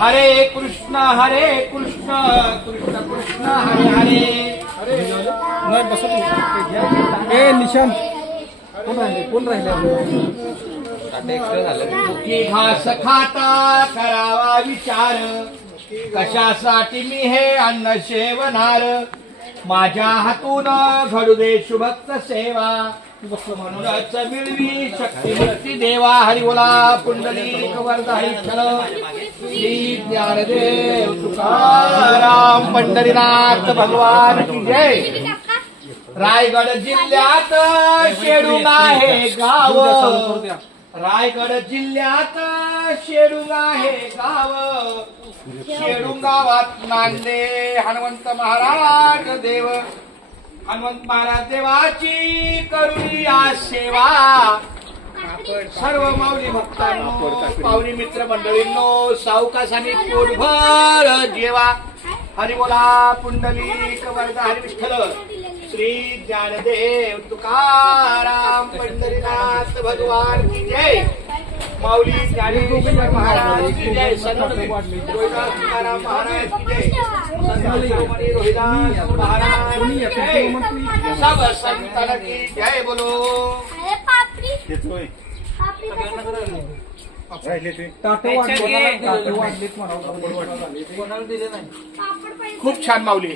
हरे कृष्ण कृष्ण कृष्ण हरे हरे नाही बसत ए निशांत कोण राहिले की घास खाता करावा विचार कशासाठी मी हे अन्न सेवनार माझ्या हातून घडू दे शुभक्त सेवा म्हणूनच मिळवी शक्ती मुक्ती देवा हरी बोला पुंडलिक वरदा विठ्ठल श्री ज्ञानदेव तुकाराम पंढरीनाथ भगवान की जय। रायगड जिल्ह्यात शेडूला हे गाव रायगड जिल्ह्यात शेडूला हे गाव शेडूगावात नांदे हनुमंत महाराज देव हनुमंत महाराज देवाची करूया सेवा सर्व माऊली भक्तांनो पावरी मित्र मंडळींनो सावकासानी पोटभर जेवा हरी बोला पुंडलिक वरदा हरी विठ्ठल श्री ज्ञानदेव तुकाराम पंढरीनाथ भगवान की जय। माऊली ज्ञानेश्वर महाराज की जय। संत रोहिदास तुकाराम महाराज की जय। संत रोहिदास महाराज की जय। सब संतन की जय बोलो। खूप छान माऊली।